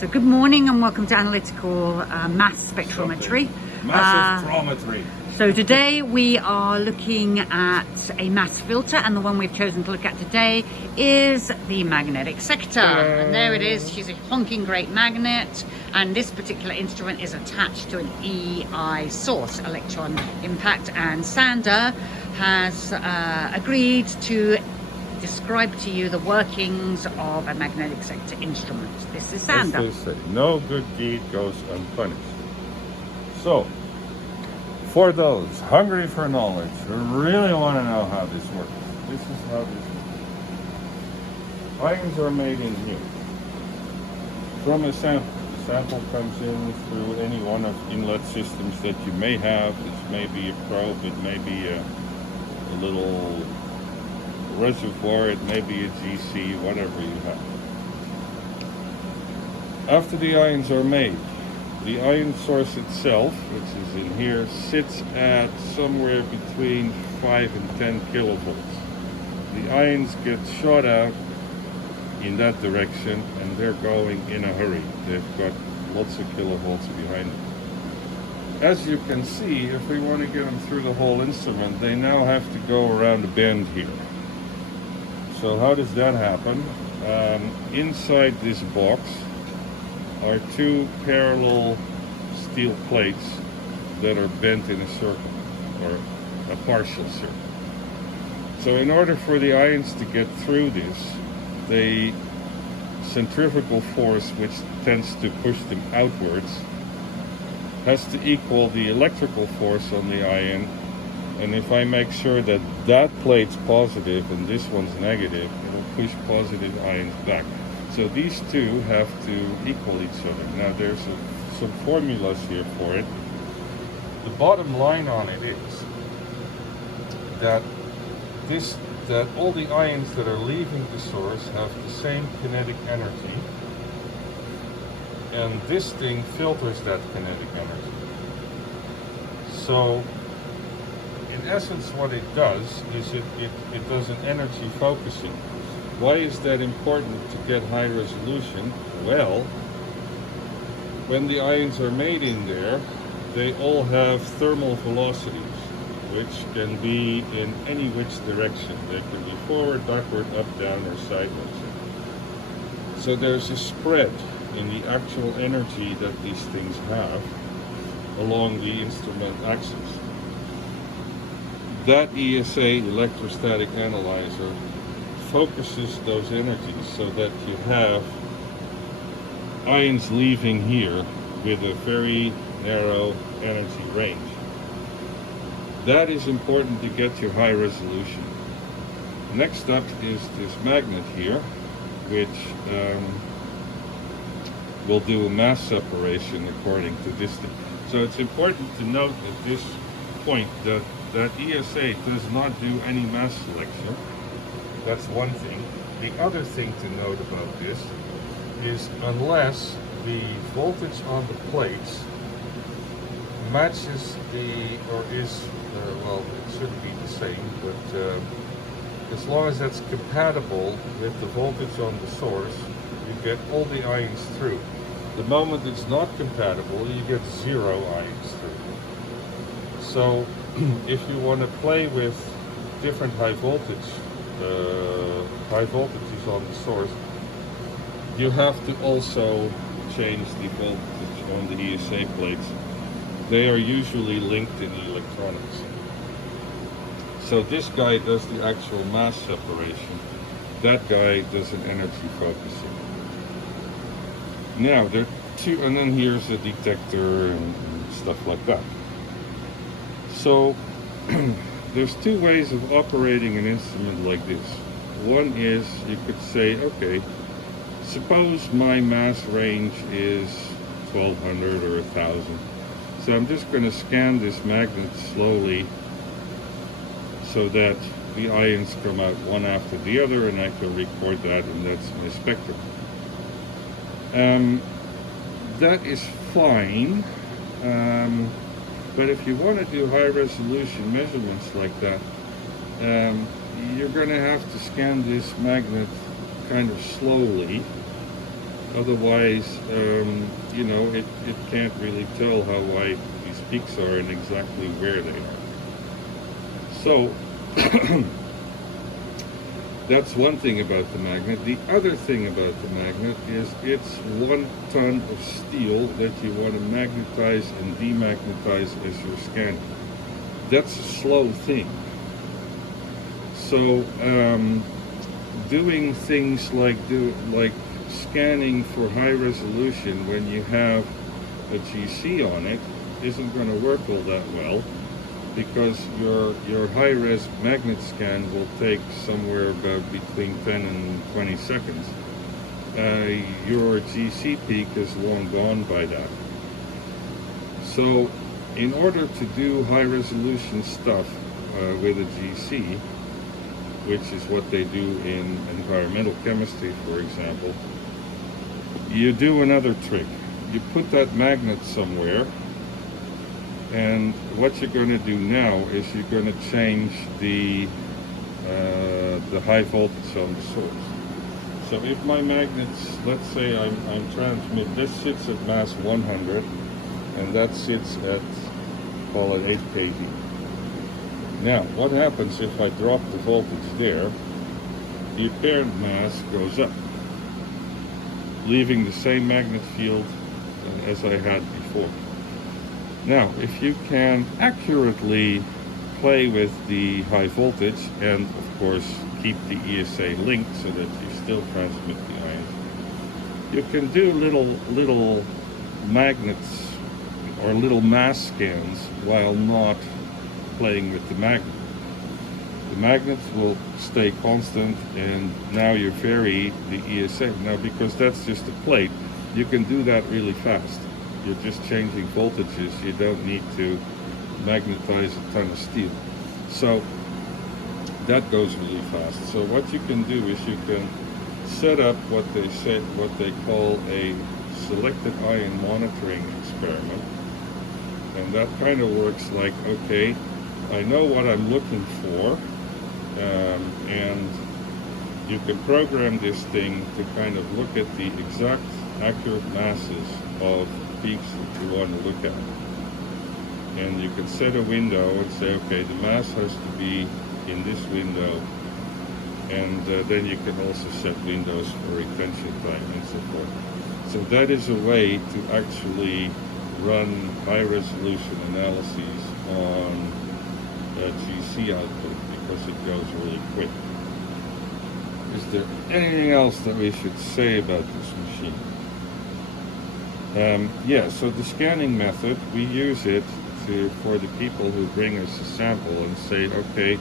So good morning and welcome to analytical mass spectrometry. Mass spectrometry. So today we are looking at a mass filter, and the one we've chosen to look at today is the magnetic sector. And there it is. She's a honking great magnet, and this particular instrument is attached to an EI source, electron impact, and Sander has agreed to describe to you the workings of a magnetic sector instrument. This is Sander. As they say, no good deed goes unpunished. So, for those hungry for knowledge, who really want to know how this works, this is how this works. Ions are made in here from a sample. The sample comes in through any one of inlet systems that you may have. This may be a probe, it may be a little reservoir, it may be a GC, whatever you have. After the ions are made, the ion source itself, which is in here, sits at somewhere between 5 and 10 kilovolts. The ions get shot out in that direction and they're going in a hurry. They've got lots of kilovolts behind them. As you can see, if we want to get them through the whole instrument, they now have to go around a bend here. So how does that happen? Inside this box are two parallel steel plates that are bent in a circle, or a partial circle. So in order for the ions to get through this, the centrifugal force, which tends to push them outwards, has to equal the electrical force on the ion. And if I make sure that that plate's positive and this one's negative, it'll push positive ions back. So these two have to equal each other. Now there's some formulas here for it. The bottom line on it is that all the ions that are leaving the source have the same kinetic energy, and this thing filters that kinetic energy. So in essence, what it does is it does an energy focusing. Why is that important to get high resolution? Well, when the ions are made in there, they all have thermal velocities, which can be in any which direction. They can be forward, backward, up, down, or sideways. So there's a spread in the actual energy that these things have along the instrument axis. That ESA, electrostatic analyzer, focuses those energies so that you have ions leaving here with a very narrow energy range. That is important to get your high resolution. Next up is this magnet here, which will do a mass separation according to distance. So it's important to note at this point that ESA does not do any mass selection. That's one thing. The other thing to note about this is unless the voltage on the plates matches well, it shouldn't be the same, but as long as that's compatible with the voltage on the source, you get all the ions through. The moment it's not compatible, you get 0 ions through. So if you want to play with different high voltages on the source, you have to also change the voltage on the ESA plates. They are usually linked in electronics. So this guy does the actual mass separation. That guy does an energy focusing. Now there are two, and then here's a detector and stuff like that. So there's two ways of operating an instrument like this. One is you could say, okay, suppose my mass range is 1200 or 1000. So I'm just going to scan this magnet slowly so that the ions come out one after the other, and I can record that, and that's my spectrum. That is fine. But if you want to do high resolution measurements like that, you're going to have to scan this magnet kind of slowly Otherwise, you know, it can't really tell how wide these peaks are and exactly where they are. So that's one thing about the magnet. The other thing about the magnet is it's 1 ton of steel that you want to magnetize and demagnetize as you're scanning. That's a slow thing. So doing things like scanning for high resolution when you have a GC on it isn't going to work all that well, because your high-res magnet scan will take somewhere about between 10 and 20 seconds. Your GC peak is long gone by that. So in order to do high-resolution stuff with a GC, which is what they do in environmental chemistry, for example, you do another trick. You put that magnet somewhere, and what you're going to do now is you're going to change the high voltage on the source. So if my magnets, let's say I'm transmit, this sits at mass 100, and that sits at, call it 8 kV. Now, what happens if I drop the voltage there? The apparent mass goes up, leaving the same magnet field as I had before. Now, if you can accurately play with the high voltage and, of course, keep the ESA linked so that you still transmit the ions, you can do little magnets or little mass scans while not playing with the magnet. The magnets will stay constant, and now you vary the ESA. Now, because that's just a plate, you can do that really fast. You're just changing voltages. You don't need to magnetize a ton of steel. So that goes really fast. So what you can do is you can set up what they call a selected ion monitoring experiment. And that kind of works like, okay, I know what I'm looking for, and you can program this thing to kind of look at the exact accurate masses of peaks that you want to look at. And you can set a window and say, okay, the mass has to be in this window, and then you can also set windows for retention time and so forth. So that is a way to actually run high resolution analyses on GC output, because it goes really quick. Is there anything else that we should say about this machine? Yeah, so the scanning method, we use it for the people who bring us a sample and say, okay,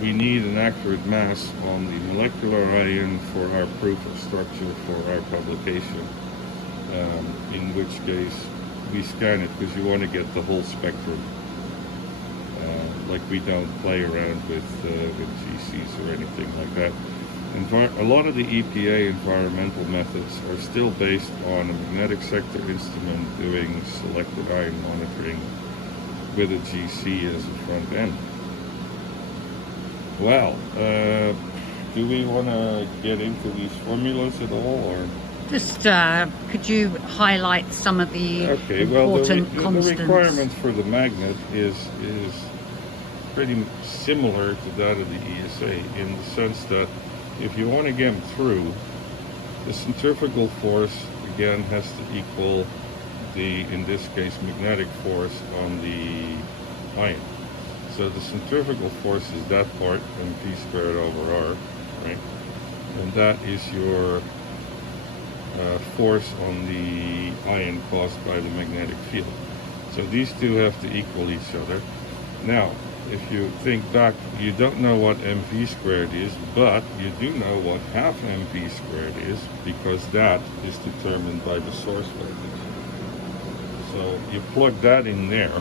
we need an accurate mass on the molecular ion for our proof of structure for our publication, in which case we scan it because you want to get the whole spectrum. Like, we don't play around with GCs or anything like that. A lot of the EPA environmental methods are still based on a magnetic sector instrument doing selected ion monitoring with a GC as a front end. Well, do we want to get into these formulas at all, or? Just could you highlight some of the important constants? The requirement for the magnet is pretty similar to that of the ESA, in the sense that if you want to get them through, the centrifugal force again has to equal the, in this case, magnetic force on the ion. So the centrifugal force is that part, mv squared over r, right? And that is your force on the ion caused by the magnetic field. So these two have to equal each other. Now, if you think back, you don't know what mv squared is, but you do know what half mv squared is, because that is determined by the source voltage. So you plug that in there,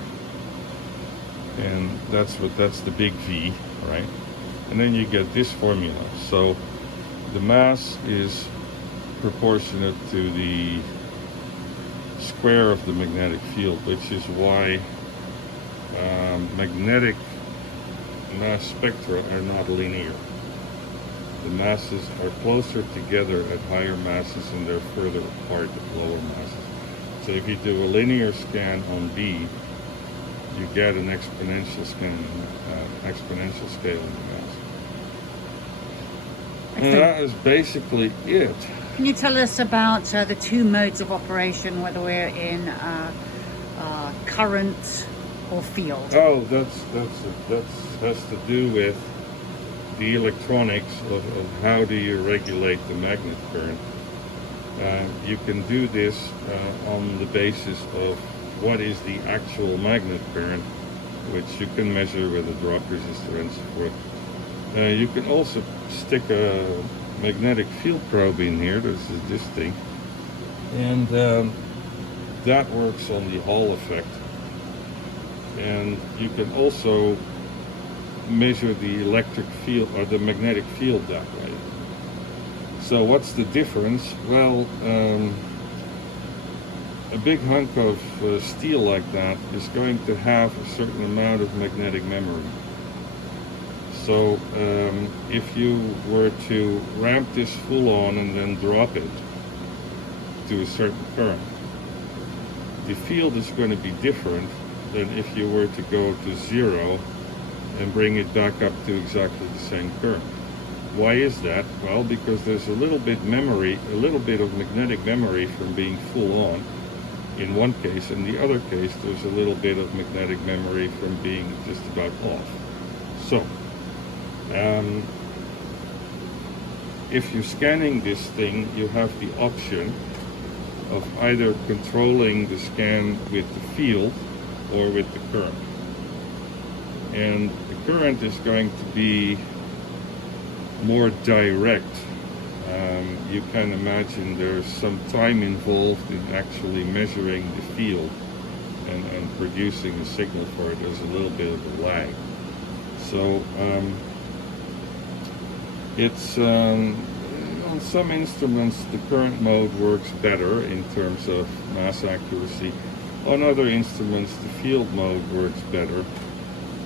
and that's the big V, right? And then you get this formula. So the mass is proportionate to the square of the magnetic field, which is why magnetic mass spectra are not linear. The masses are closer together at higher masses and they're further apart at lower masses. So if you do a linear scan on B, you get an exponential scan, exponential scale in the mass. And that is basically it. Can you tell us about the two modes of operation, whether we're in current or field? Oh, that has to do with the electronics of how do you regulate the magnet current. You can do this on the basis of what is the actual magnet current, which you can measure with a drop resistor and so forth. You can also stick a magnetic field probe in here. This is this thing, and that works on the Hall effect. And you can also measure the electric field or the magnetic field that way. So what's the difference? Well, a big hunk of steel like that is going to have a certain amount of magnetic memory. So if you were to ramp this full on and then drop it to a certain current, the field is going to be different than if you were to go to zero and bring it back up to exactly the same current. Why is that? Well, because there's a little bit of magnetic memory from being full on in one case. In the other case, there's a little bit of magnetic memory from being just about off. So, if you're scanning this thing, you have the option of either controlling the scan with the field or with the current. And the current is going to be more direct. You can imagine there's some time involved in actually measuring the field and producing a signal for it. There's a little bit of a lag. So it's on some instruments the current mode works better in terms of mass accuracy. On other instruments the field mode works better.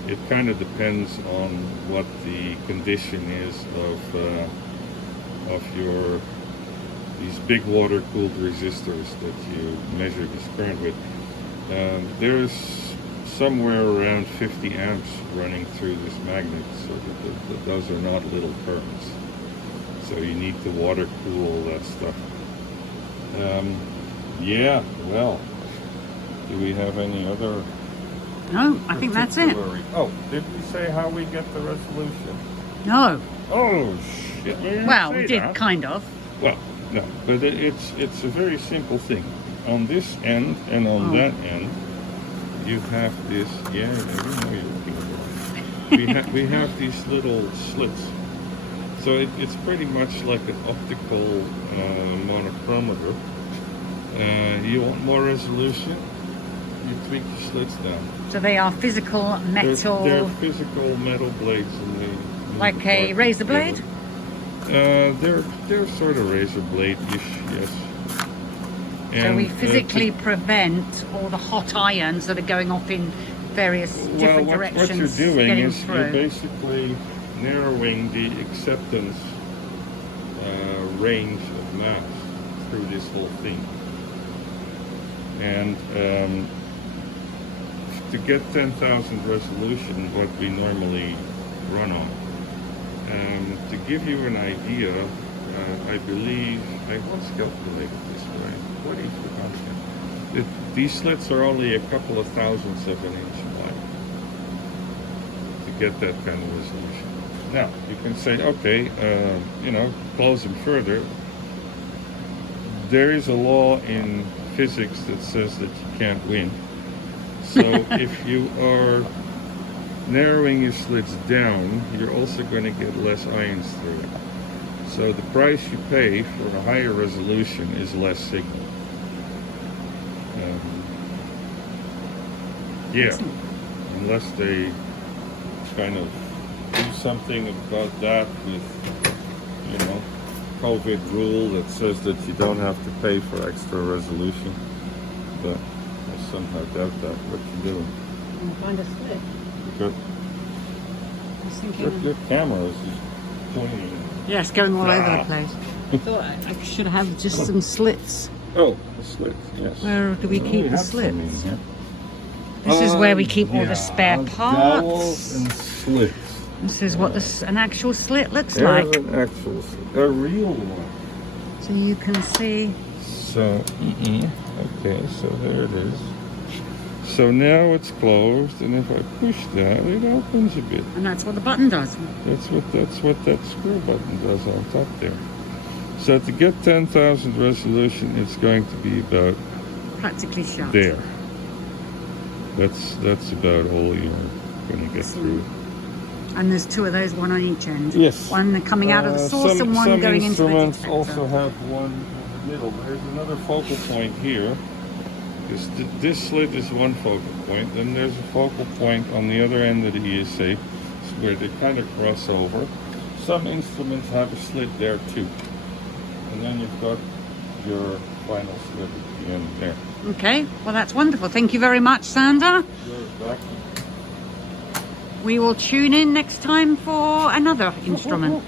It kind of depends on what the condition is of these big water cooled resistors that you measure this current with. There's somewhere around 50 amps running through this magnet, so that those are not little currents. So you need to water cool all that stuff. Yeah, well, do we have any other? No, I think that's it. Oh, did we say how we get the resolution? No. Oh, shit. Well, we did kind of. Well, no, but it's a very simple thing. On this end and on that end, you have this. Yeah, I know you're looking at it. We have these little slits. So it's pretty much like an optical monochromator. You want more resolution? You tweak the slits down. So they are physical metal. They're physical metal blades, and they like a razor blade. They're sort of razor blade-ish, yes. And, so we physically prevent all the hot ions that are going off in various different directions. What you're doing is through. you're basically narrowing the acceptance range of mass through this whole thing. And to get 10,000 resolution, what we normally run on, to give you an idea, I believe I once calculated this way. What is the concept? These slits are only a couple of thousandths of an inch wide to get that kind of resolution. Now you can say, okay, close them further. There is a law in physics that says that you can't win. So if you are narrowing your slits down, you're also going to get less ions through it. So the price you pay for a higher resolution is less signal. Yeah, unless they kind of do something about that with, COVID rule that says that you don't have to pay for extra resolution. But I somehow doubt that. What you doing? I'm trying to split. Good. I was thinking. Your camera is just pointing. Yes, going all over the place. I thought I should have just some slits. Oh, the slits, yes. Where do we keep the have some in slits? here. This is where we keep all Yeah, the spare dowels parts. and slits. This is what an actual slit looks There's like. an actual slit, a real one. So you can see. So, okay, so there it is. So now it's closed, and if I push that, it opens a bit. And that's what the button does. That's what that screw button does on top there. So to get 10,000 resolution, it's going to be about Practically shut. there. That's about all you're going to get through. And there's two of those, one on each end. Yes. One coming out of the source and one going into the instruments detector. also have one in the middle. There's another focal point here. This slit is one focal point. Then there's a focal point on the other end of the ESA where they kind of cross over. Some instruments have a slit there too. And then you've got your final slit at the end there. Okay, well that's wonderful. Thank you very much, Sander. You're back. We will tune in next time for another instrument.